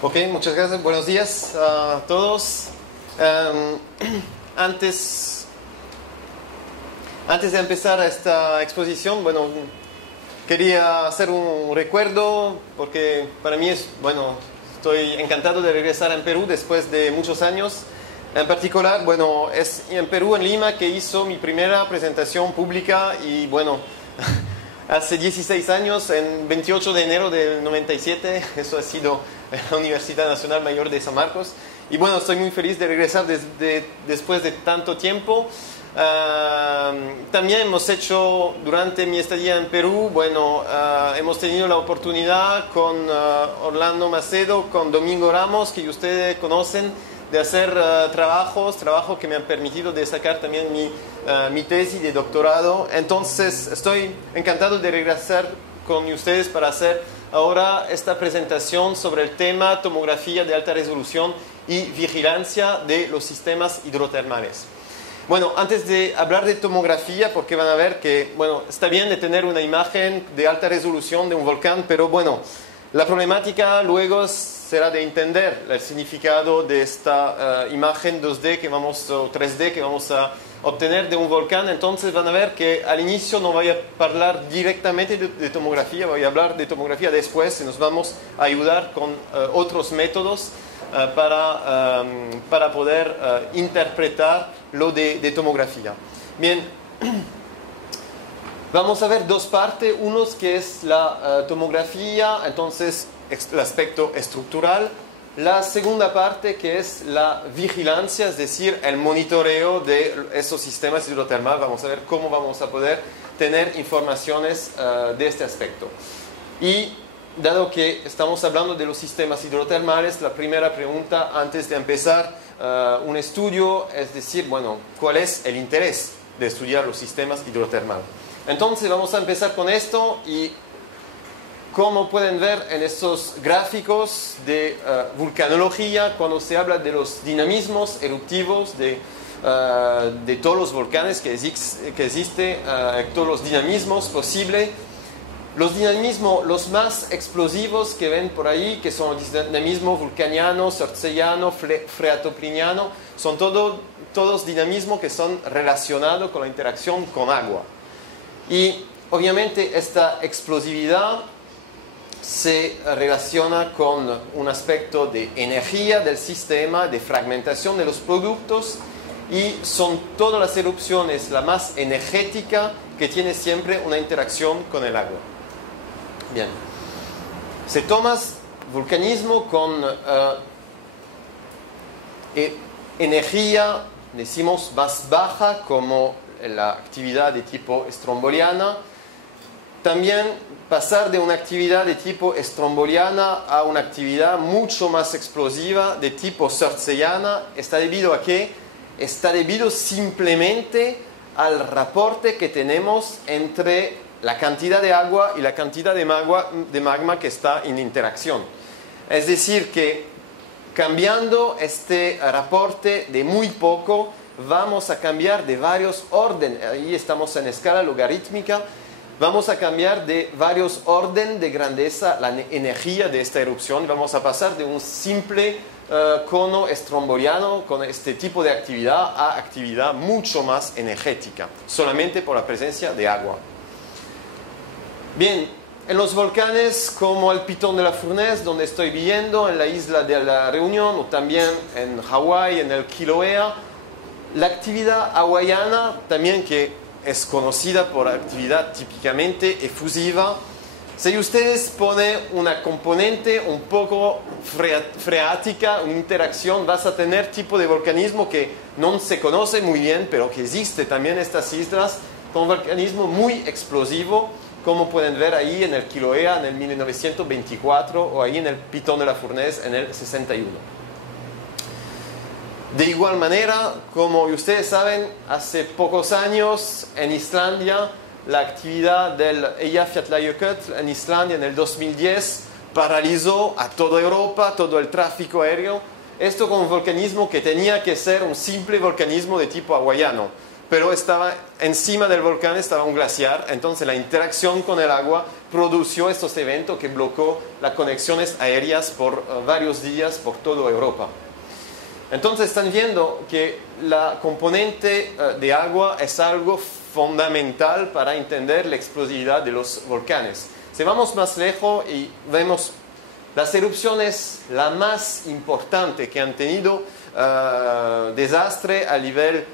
Ok, muchas gracias. Buenos días a todos. Em, antes, antes de empezar esta exposición, bueno, quería hacer un recuerdo porque para mí estoy encantado de regresar en Perú después de muchos años. En particular, bueno, es en Perú, en Lima, que hizo mi primera presentación pública y bueno, hace 16 años, en 28 de enero del 97, eso ha sido en la Universidad Nacional Mayor de San Marcos. Y bueno, estoy muy feliz de regresar después de tanto tiempo. También hemos hecho, durante mi estadía en Perú, bueno, hemos tenido la oportunidad con Orlando Macedo, con Domingo Ramos, que ustedes conocen, de hacer trabajos que me han permitido de sacar también mi tesis de doctorado. Entonces estoy encantado de regresar con ustedes para hacer ahora esta presentación sobre el tema tomografía de alta resolución y vigilancia de los sistemas hidrotermales. Bueno, antes de hablar de tomografía, porque van a ver que, bueno, está bien de tener una imagen de alta resolución de un volcán, pero bueno, la problemática luego será de entender el significado de esta imagen 2D o 3D que vamos a obtener de un volcán. Entonces van a ver que al inicio no voy a hablar directamente de tomografía, voy a hablar de tomografía después y nos vamos a ayudar con otros métodos para poder interpretar lo de tomografía. Bien. Vamos a ver dos partes, uno que es la tomografía, entonces el aspecto estructural. La segunda parte que es la vigilancia, es decir, el monitoreo de esos sistemas hidrotermales. Vamos a ver cómo vamos a poder tener informaciones de este aspecto. Y dado que estamos hablando de los sistemas hidrotermales, la primera pregunta antes de empezar un estudio es decir, bueno, ¿cuál es el interés de estudiar los sistemas hidrotermales? Entonces vamos a empezar con esto y como pueden ver en estos gráficos de vulcanología, cuando se habla de los dinamismos eruptivos de todos los volcanes que existen, todos los dinamismos posibles, los dinamismos los más explosivos que ven por ahí, que son el dinamismo vulcaniano, sortzeyano, freatopliniano, son todos dinamismos que son relacionados con la interacción con agua. Y obviamente esta explosividad se relaciona con un aspecto de energía del sistema, de fragmentación de los productos, y son todas las erupciones la más energética que tiene siempre una interacción con el agua. Bien, se toma vulcanismo con energía, decimos, más baja, como la actividad de tipo estromboliana. También pasar de una actividad de tipo estromboliana a una actividad mucho más explosiva de tipo sortzeyana, ¿está debido a qué? Está debido simplemente al reporte que tenemos entre la cantidad de agua y la cantidad de magma que está en interacción. Es decir, que cambiando este reporte de muy poco, vamos a cambiar de varios órdenes. Ahí estamos en escala logarítmica. Vamos a cambiar de varios órdenes de grandeza la energía de esta erupción. Vamos a pasar de un simple cono estromboliano con este tipo de actividad a actividad mucho más energética, solamente por la presencia de agua. Bien, en los volcanes como el Pitón de la Fournaise, donde estoy viviendo, en la isla de la Reunión, o también en Hawái, en el Kilauea, la actividad hawaiana, también que es conocida por actividad típicamente efusiva. Si ustedes ponen una componente un poco freática, una interacción, vas a tener tipo de volcanismo que no se conoce muy bien, pero que existe también en estas islas, con volcanismo muy explosivo, como pueden ver ahí en el Kilauea en el 1924 o ahí en el Pitón de la Fournaise en el 61. De igual manera, como ustedes saben, hace pocos años en Islandia, la actividad del Eyjafjallajökull en Islandia en el 2010 paralizó a toda Europa, todo el tráfico aéreo. Esto con un volcanismo que tenía que ser un simple volcanismo de tipo hawaiano. pero estaba encima del volcán estaba un glaciar, entonces la interacción con el agua produjo estos eventos que bloqueó las conexiones aéreas por varios días por toda Europa. Entonces están viendo que la componente de agua es algo fundamental para entender la explosividad de los volcanes. Si vamos más lejos y vemos las erupciones la más importante que han tenido desastre a nivel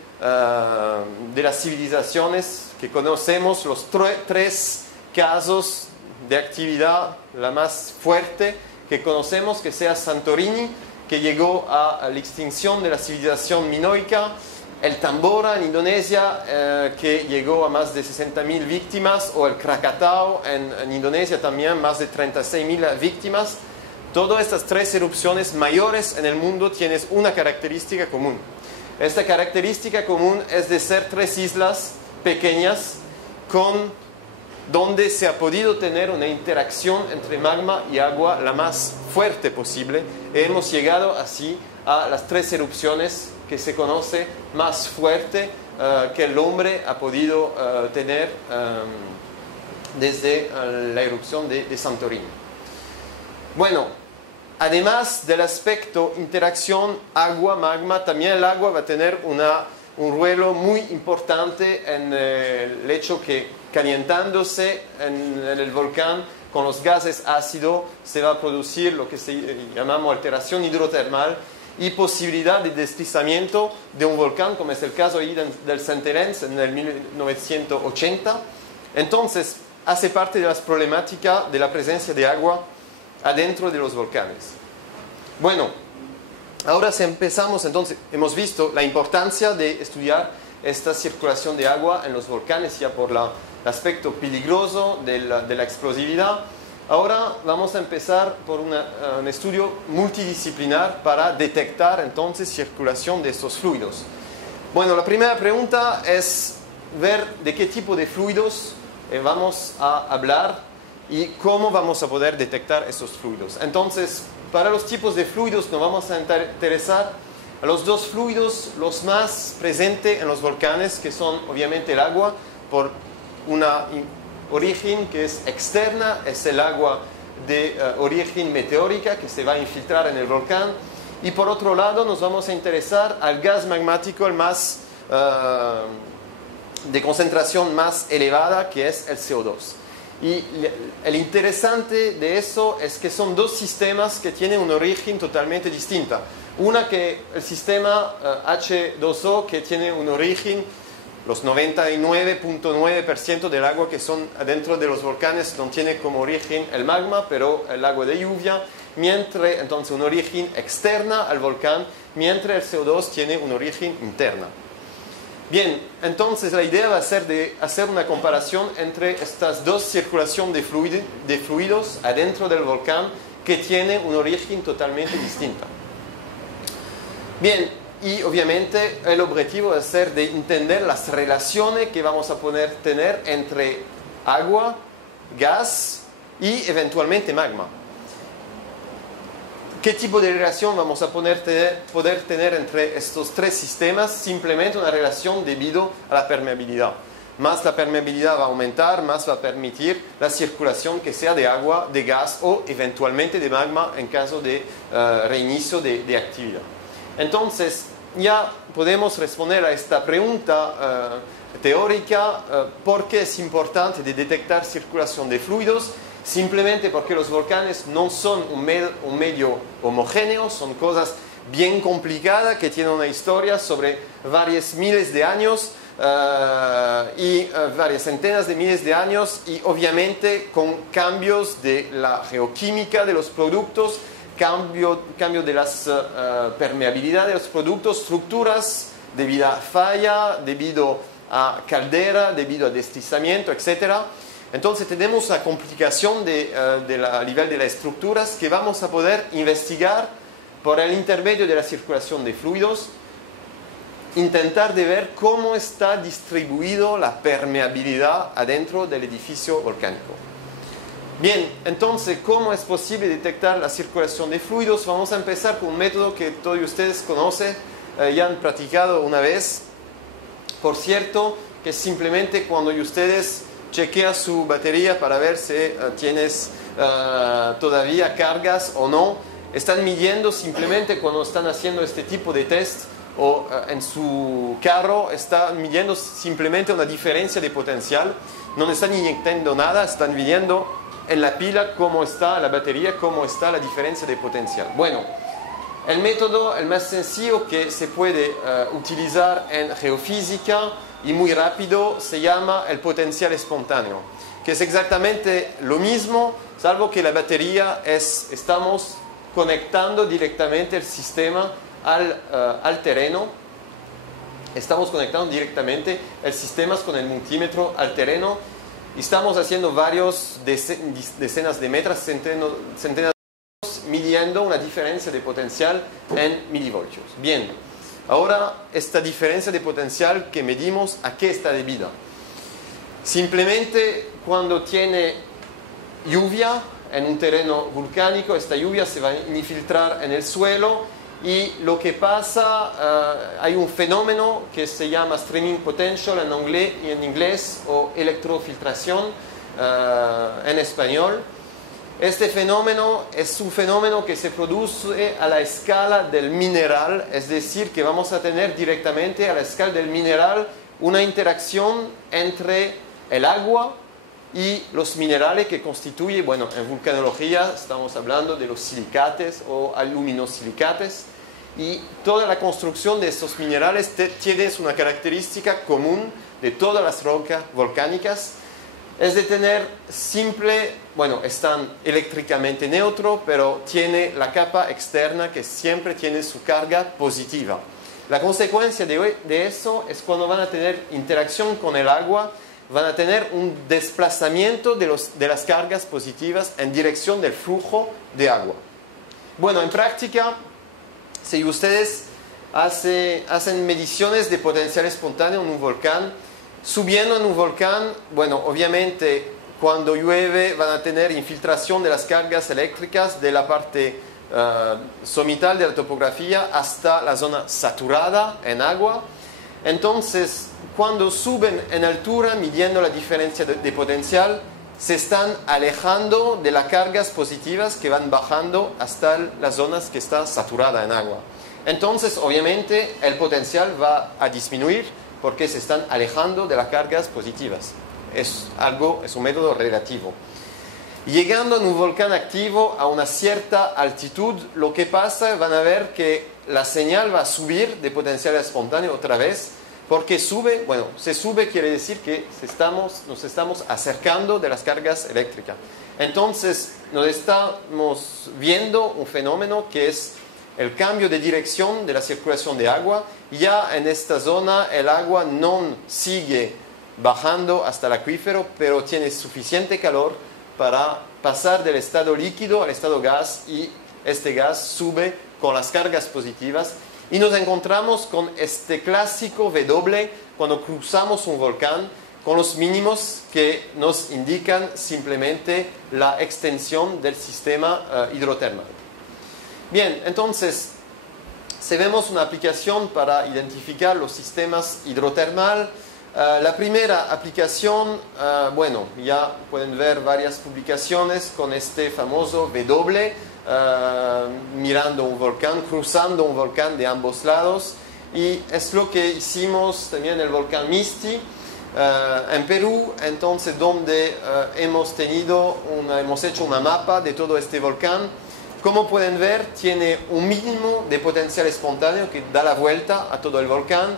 de las civilizaciones que conocemos, los tres casos de actividad la más fuerte que conocemos, que sea Santorini, que llegó a la extinción de la civilización minoica, el Tambora en Indonesia, que llegó a más de 60.000 víctimas, o el Krakatau en Indonesia también, más de 36.000 víctimas. Todas estas tres erupciones mayores en el mundo tienen una característica común. Esta característica común es de ser tres islas pequeñas donde se ha podido tener una interacción entre magma y agua la más fuerte posible. Hemos llegado así a las tres erupciones que se conoce más fuerte que el hombre ha podido tener desde la erupción de Santorini. Bueno, además del aspecto interacción agua-magma, también el agua va a tener un rol muy importante en el hecho que calientándose en el volcán con los gases ácidos se va a producir lo que llamamos alteración hidrotermal y posibilidad de deslizamiento de un volcán, como es el caso ahí del St. Helens en el 1980. Entonces, hace parte de las problemáticas de la presencia de agua adentro de los volcanes. Bueno, ahora si empezamos, entonces hemos visto la importancia de estudiar esta circulación de agua en los volcanes, ya por el aspecto peligroso de la explosividad. Ahora vamos a empezar por un estudio multidisciplinar para detectar entonces circulación de estos fluidos. Bueno, la primera pregunta es ver de qué tipo de fluidos vamos a hablar y cómo vamos a poder detectar estos fluidos. Entonces, para los tipos de fluidos nos vamos a interesar a los dos fluidos los más presentes en los volcanes, que son obviamente el agua, por una origen que es externa, es el agua de origen meteórica que se va a infiltrar en el volcán, y por otro lado nos vamos a interesar al gas magmático, el más de concentración más elevada, que es el CO2. Y el interesante de eso es que son dos sistemas que tienen un origen totalmente distinto. Una que el sistema H2O, que tiene un origen, los 99.9% del agua que son adentro de los volcanes no tiene como origen el magma, pero el agua de lluvia, mientras entonces un origen externa al volcán, mientras el CO2 tiene un origen interna. Bien, entonces la idea va a ser de hacer una comparación entre estas dos circulaciones de fluidos adentro del volcán que tienen un origen totalmente distinto. Bien, y obviamente el objetivo va a ser de entender las relaciones que vamos a poder tener entre agua, gas y eventualmente magma. ¿Qué tipo de relación vamos a poder tener entre estos tres sistemas? Simplemente una relación debido a la permeabilidad. Más la permeabilidad va a aumentar, más va a permitir la circulación que sea de agua, de gas o eventualmente de magma en caso de reinicio de actividad. Entonces, ya podemos responder a esta pregunta teórica, ¿por qué es importante de detectar circulación de fluidos? Simplemente porque los volcanes no son un medio homogéneo, son cosas bien complicadas que tienen una historia sobre varios miles de años y varias centenas de miles de años, y obviamente con cambios de la geoquímica de los productos, cambio de las permeabilidad de los productos, estructuras debido a falla, debido a caldera, debido a deslizamiento, etc. Entonces tenemos una complicación a nivel de las estructuras que vamos a poder investigar por el intermedio de la circulación de fluidos, intentar de ver cómo está distribuido la permeabilidad adentro del edificio volcánico. Bien, entonces, ¿cómo es posible detectar la circulación de fluidos? Vamos a empezar con un método que todos ustedes conocen, ya han practicado una vez, Por cierto, que simplemente cuando ustedes chequean su batería para ver si tienes todavía cargas o no, están midiendo simplemente cuando están haciendo este tipo de test o en su carro, están midiendo simplemente una diferencia de potencial, no están inyectando nada, están midiendo en la pila cómo está la batería, cómo está la diferencia de potencial. Bueno, el método, el más sencillo que se puede utilizar en geofísica y muy rápido, se llama el potencial espontáneo, que es exactamente lo mismo, salvo que la batería estamos conectando directamente el sistema al terreno. Estamos conectando directamente el sistema con el multímetro al terreno y estamos haciendo varios decenas de metros, centenas de metros, midiendo una diferencia de potencial en milivoltios. Bien, ahora esta diferencia de potencial que medimos, ¿a qué está debida? Simplemente cuando tiene lluvia en un terreno volcánico, esta lluvia se va a infiltrar en el suelo y lo que pasa, hay un fenómeno que se llama streaming potential en inglés o electrofiltración en español. Este fenómeno es un fenómeno que se produce a la escala del mineral, es decir, que vamos a tener directamente a la escala del mineral una interacción entre el agua y los minerales que constituye, bueno, en vulcanología estamos hablando de los silicates o aluminosilicates, y toda la construcción de estos minerales tiene una característica común de todas las rocas volcánicas, es de tener simple, bueno, están eléctricamente neutro, pero tiene la capa externa que siempre tiene su carga positiva. La consecuencia de eso es cuando van a tener interacción con el agua, van a tener un desplazamiento de las cargas positivas en dirección del flujo de agua. Bueno, en práctica, si ustedes hacen mediciones de potencial espontáneo en un volcán, subiendo en un volcán, bueno, obviamente cuando llueve van a tener infiltración de las cargas eléctricas de la parte somital de la topografía hasta la zona saturada en agua. Entonces, cuando suben en altura, midiendo la diferencia de potencial, se están alejando de las cargas positivas que van bajando hasta las zonas que están saturadas en agua. Entonces, obviamente, el potencial va a disminuir porque se están alejando de las cargas positivas. Es un método relativo. Llegando en un volcán activo a una cierta altitud, lo que pasa, van a ver que la señal va a subir de potencial espontáneo otra vez, porque sube, bueno, se sube quiere decir que nos estamos acercando de las cargas eléctricas. Entonces, nos estamos viendo un fenómeno que es el cambio de dirección de la circulación de agua. Ya en esta zona el agua no sigue bajando hasta el acuífero, pero tiene suficiente calor para pasar del estado líquido al estado gas, y este gas sube con las cargas positivas. Y nos encontramos con este clásico W cuando cruzamos un volcán, con los mínimos que nos indican simplemente la extensión del sistema hidrotermal. Bien, entonces, si vemos una aplicación para identificar los sistemas hidrotermal, la primera aplicación, bueno, ya pueden ver varias publicaciones con este famoso W, mirando un volcán, cruzando un volcán de ambos lados, y es lo que hicimos también en el volcán Misti en Perú, entonces donde hemos hecho una mapa de todo este volcán. Como pueden ver, tiene un mínimo de potencial espontáneo que da la vuelta a todo el volcán,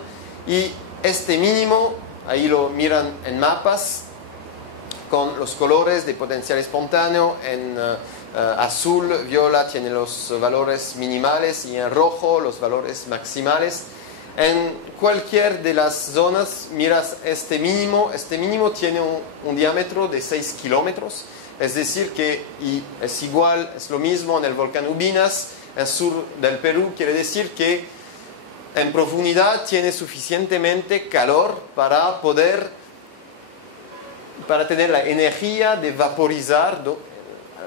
y este mínimo, ahí lo miran en mapas con los colores de potencial espontáneo. En azul, viola tiene los valores minimales y en rojo los valores maximales. En cualquier de las zonas miras este mínimo tiene un diámetro de 6 kilómetros, es decir que es igual, es lo mismo en el volcán Ubinas, en el sur del Perú, quiere decir que en profundidad tiene suficientemente calor para tener la energía de vaporizar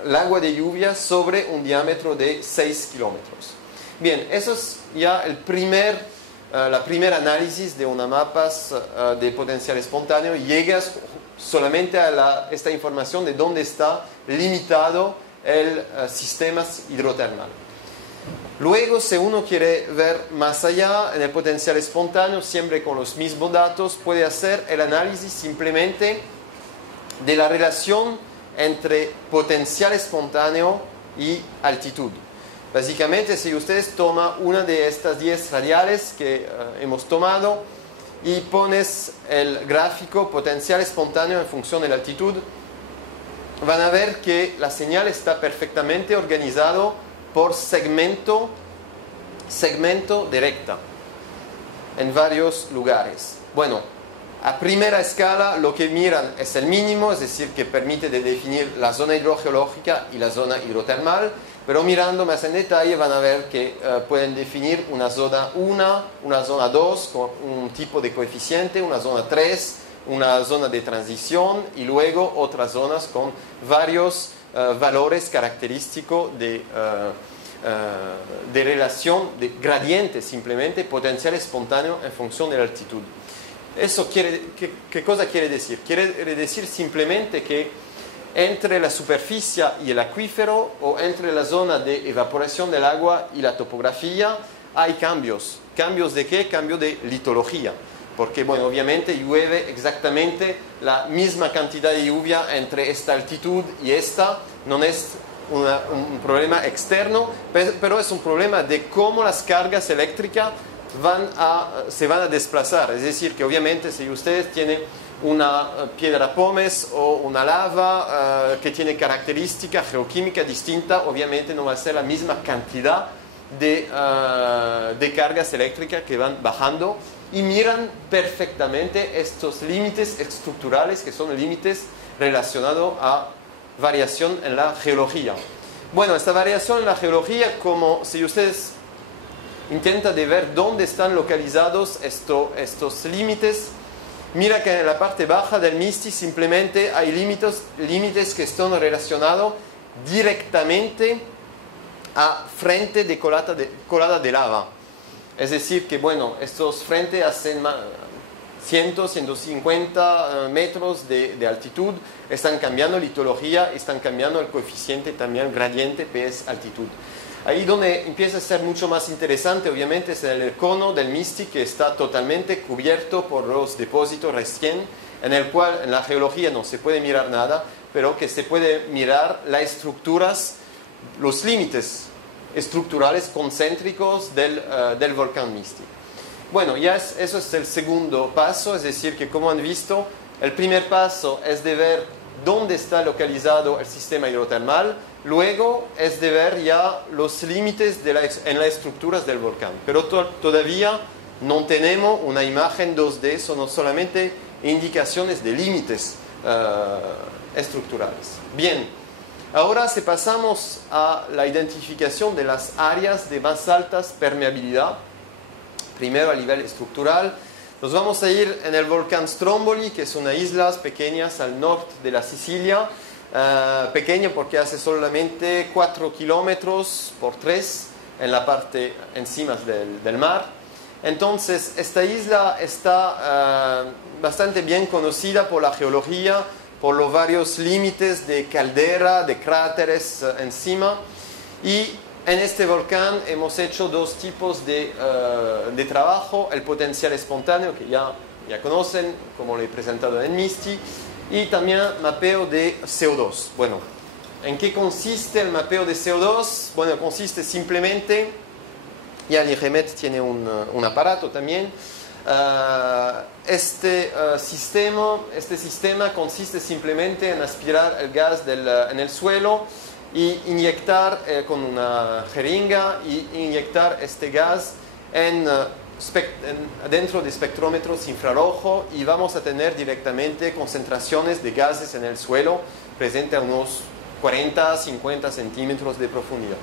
el agua de lluvia sobre un diámetro de 6 kilómetros. Bien, eso es ya el primer la primera análisis de una mapas de potencial espontáneo, llegas solamente a esta información de dónde está limitado el sistema hidrotermal. Luego, si uno quiere ver más allá en el potencial espontáneo, siempre con los mismos datos, puede hacer el análisis simplemente de la relación entre potencial espontáneo y altitud. Básicamente, si ustedes toman una de estas 10 radiales que hemos tomado y pones el gráfico potencial espontáneo en función de la altitud, van a ver que la señal está perfectamente organizado por segmento de recta en varios lugares. Bueno, a primera escala lo que miran es el mínimo, es decir, que permite de definir la zona hidrogeológica y la zona hidrotermal, pero mirando más en detalle van a ver que pueden definir una zona 1, una zona 2 con un tipo de coeficiente, una zona 3, una zona de transición y luego otras zonas con varios valores característicos de relación, de gradiente simplemente, potencial espontáneo en función de la altitud. ¿Eso qué cosa quiere decir? Quiere decir simplemente que entre la superficie y el acuífero o entre la zona de evaporación del agua y la topografía hay cambios. ¿Cambios de qué? Cambio de litología. Porque, bueno, obviamente llueve exactamente la misma cantidad de lluvia entre esta altitud y esta. No es un problema externo, pero es un problema de cómo las cargas eléctricas se van a desplazar. Es decir, que obviamente si ustedes tienen una piedra pómez o una lava que tiene característica geoquímica distinta, obviamente no va a ser la misma cantidad de cargas eléctricas que van bajando, y miran perfectamente estos límites estructurales que son límites relacionados a variación en la geología. Bueno, esta variación en la geología, como si ustedes intentan de ver dónde están localizados estos límites, mira que en la parte baja del MISTI simplemente hay límites que están relacionados directamente a frente de colada de lava. Es decir, que bueno, estos frentes hacen 150 metros de altitud, están cambiando litología, están cambiando el coeficiente también gradiente PS altitud. Ahí donde empieza a ser mucho más interesante, obviamente, es en el cono del MISTI, que está totalmente cubierto por los depósitos recién, en el cual en la geología no se puede mirar nada, pero que se puede mirar las estructuras, los límites estructurales concéntricos del volcán MISTI. Bueno, eso es el segundo paso, es decir, que como han visto, el primer paso es de ver dónde está localizado el sistema hidrotermal, luego es de ver ya los límites en las estructuras del volcán, pero todavía no tenemos una imagen 2D, son solamente indicaciones de límites estructurales. Bien. Ahora, si pasamos a la identificación de las áreas de más altas permeabilidad, primero a nivel estructural, nos vamos a ir en el volcán Stromboli, que es una isla pequeña al norte de la Sicilia, pequeña porque hace solamente 4 kilómetros por 3 en la parte encima del mar. Entonces, esta isla está bastante bien conocida por la geología, por los varios límites de caldera, de cráteres encima. Y en este volcán hemos hecho dos tipos de trabajo: el potencial espontáneo, que ya conocen, como lo he presentado en MISTI, y también mapeo de CO2. Bueno, ¿en qué consiste el mapeo de CO2? Bueno, consiste simplemente, ya el IGMET tiene un aparato también. Este sistema consiste simplemente en aspirar el gas en el suelo y inyectar con una jeringa y inyectar este gas dentro de espectrómetros infrarrojo, y vamos a tener directamente concentraciones de gases en el suelo presentes a unos 40-50 centímetros de profundidad.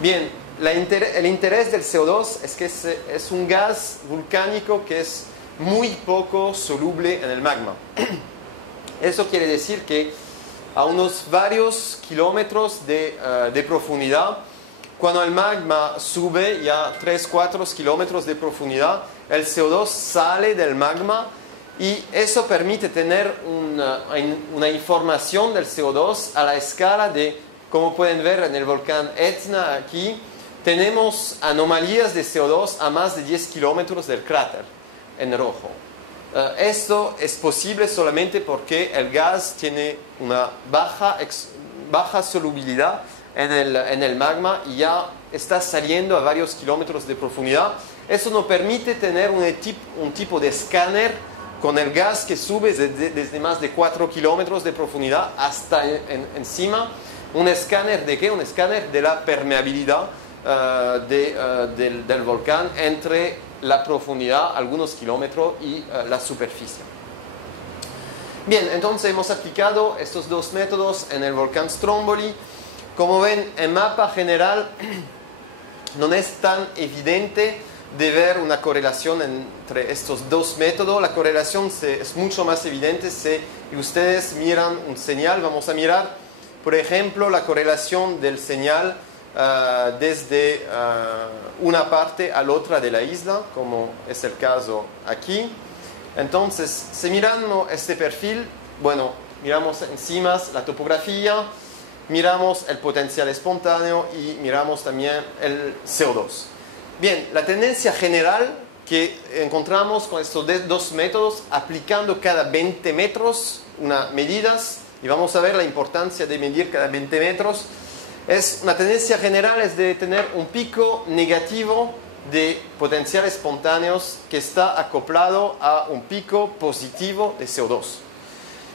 Bien, el interés del CO2 es que es un gas volcánico que es muy poco soluble en el magma. Eso quiere decir que a unos varios kilómetros de profundidad Cuando el magma sube ya 3-4 kilómetros de profundidad, el CO2 sale del magma y eso permite tener una información del CO2 a la escala de, como pueden ver en el volcán Etna aquí, tenemos anomalías de CO2 a más de 10 kilómetros del cráter en rojo. Esto es posible solamente porque el gas tiene una baja solubilidad en el magma y ya está saliendo a varios kilómetros de profundidad. Eso nos permite tener un tipo de escáner con el gas que sube desde más de 4 kilómetros de profundidad hasta encima. ¿Un escáner de qué? Un escáner de la permeabilidad del volcán entre la profundidad, algunos kilómetros, y la superficie. Bien, entonces hemos aplicado estos dos métodos en el volcán Stromboli. Como ven, en mapa general no es tan evidente de ver una correlación entre estos dos métodos. La correlación es mucho más evidente si ustedes miran un señal. Vamos a mirar, por ejemplo, la correlación del señal desde una parte a la otra de la isla, como es el caso aquí. Entonces, si miramos este perfil, bueno, miramos encima la topografía, miramos el potencial espontáneo y miramos también el CO2. Bien, la tendencia general que encontramos con estos dos métodos, aplicando cada 20 metros unas medidas, y vamos a ver la importancia de medir cada 20 metros, es una tendencia general es de tener un pico negativo de potencial espontáneos que está acoplado a un pico positivo de CO2.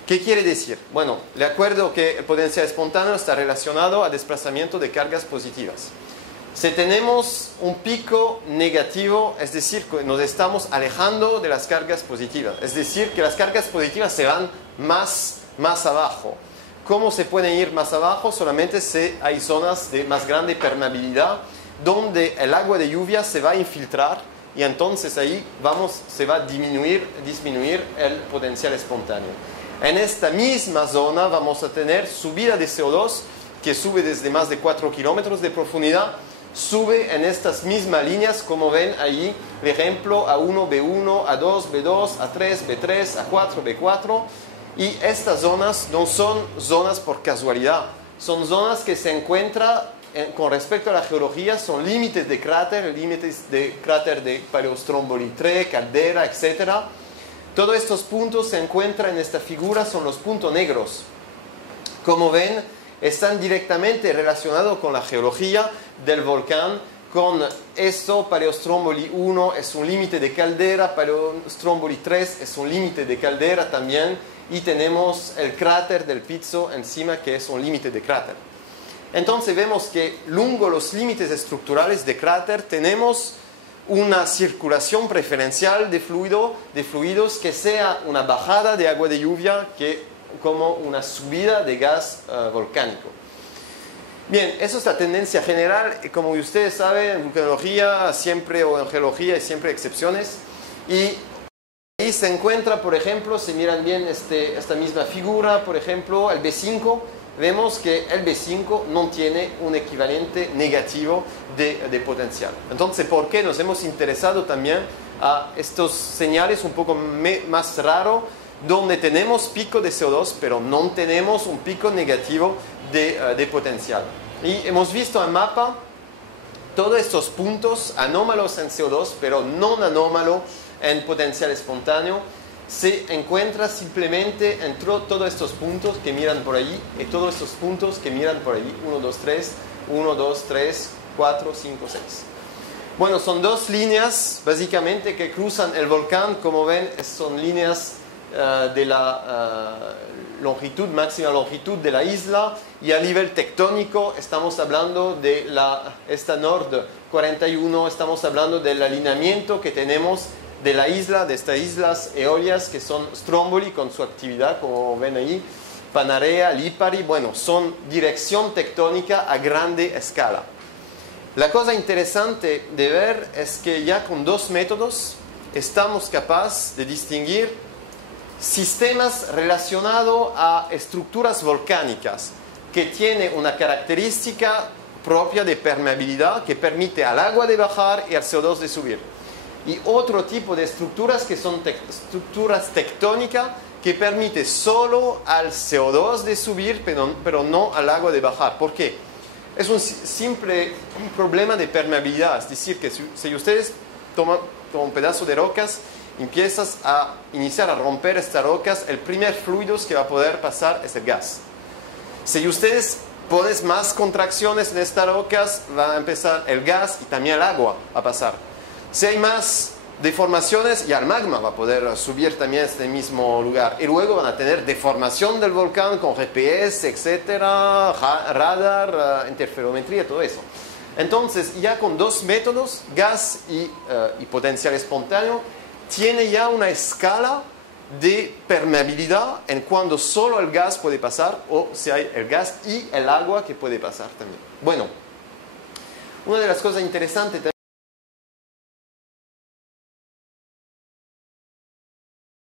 ¿Qué quiere decir? Bueno, de acuerdo que el potencial espontáneo está relacionado al desplazamiento de cargas positivas. Si tenemos un pico negativo, es decir, que nos estamos alejando de las cargas positivas, es decir, que las cargas positivas se van más abajo. ¿Cómo se pueden ir más abajo? Solamente si hay zonas de más grande permeabilidad donde el agua de lluvia se va a infiltrar y entonces ahí se va a disminuir el potencial espontáneo. En esta misma zona vamos a tener subida de CO2 que sube desde más de 4 kilómetros de profundidad, sube en estas mismas líneas como ven ahí, por ejemplo, A1, B1, A2, B2, A3, B3, A4, B4. Y estas zonas no son zonas por casualidad, son zonas que se encuentran con respecto a la geología, son límites de cráter de Paleostromboli 3, caldera, etc. Todos estos puntos se encuentran en esta figura, son los puntos negros. Como ven, están directamente relacionados con la geología del volcán. Con esto, Paleostromboli 1 es un límite de caldera, Paleostromboli 3 es un límite de caldera también, y tenemos el cráter del Pizzo encima, que es un límite de cráter. Entonces vemos que lungo los límites estructurales de cráter tenemos una circulación preferencial de fluidos que sea una bajada de agua de lluvia que como una subida de gas volcánico. Bien, eso es la tendencia general. Como ustedes saben, en vulcanología siempre, o en geología, hay siempre excepciones. Y ahí se encuentra, por ejemplo, si miran bien esta misma figura, por ejemplo, el B5, vemos que el B5 no tiene un equivalente negativo de potencial. Entonces, ¿por qué nos hemos interesado también a estos señales un poco más raros, donde tenemos pico de CO2, pero no tenemos un pico negativo de potencial? Y hemos visto en mapa todos estos puntos anómalos en CO2, pero no anómalos en potencial espontáneo. Se encuentra simplemente entre todos estos puntos que miran por allí y todos estos puntos que miran por allí. 1, 2, 3, 1, 2, 3, 4, 5, 6. Bueno, son dos líneas básicamente que cruzan el volcán. Como ven, son líneas de la máxima longitud de la isla, y a nivel tectónico estamos hablando de esta Nord 41, estamos hablando del alineamiento que tenemos de la isla, de estas islas eolias que son Stromboli con su actividad, como ven ahí, Panarea, Lipari. Bueno, son dirección tectónica a grande escala. La cosa interesante de ver es que ya con dos métodos estamos capaces de distinguir sistemas relacionados a estructuras volcánicas que tienen una característica propia de permeabilidad que permite al agua de bajar y al CO2 de subir. Y otro tipo de estructuras que son estructuras tectónicas que permite solo al CO2 de subir, pero no al agua de bajar. ¿Por qué? Es un simple problema de permeabilidad. Es decir, que si ustedes toman un pedazo de rocas, empiezas a iniciar a romper estas rocas, el primer fluido que va a poder pasar es el gas. Si ustedes ponen más contracciones en estas rocas, va a empezar el gas y también el agua a pasar. Si hay más deformaciones, ya el magma va a poder subir también a este mismo lugar. Y luego van a tener deformación del volcán con GPS, etcétera, radar, interferometría, todo eso. Entonces, ya con dos métodos, gas y potencial espontáneo, tiene ya una escala de permeabilidad en cuando solo el gas puede pasar o si hay el gas y el agua que puede pasar también. Bueno, una de las cosas interesantes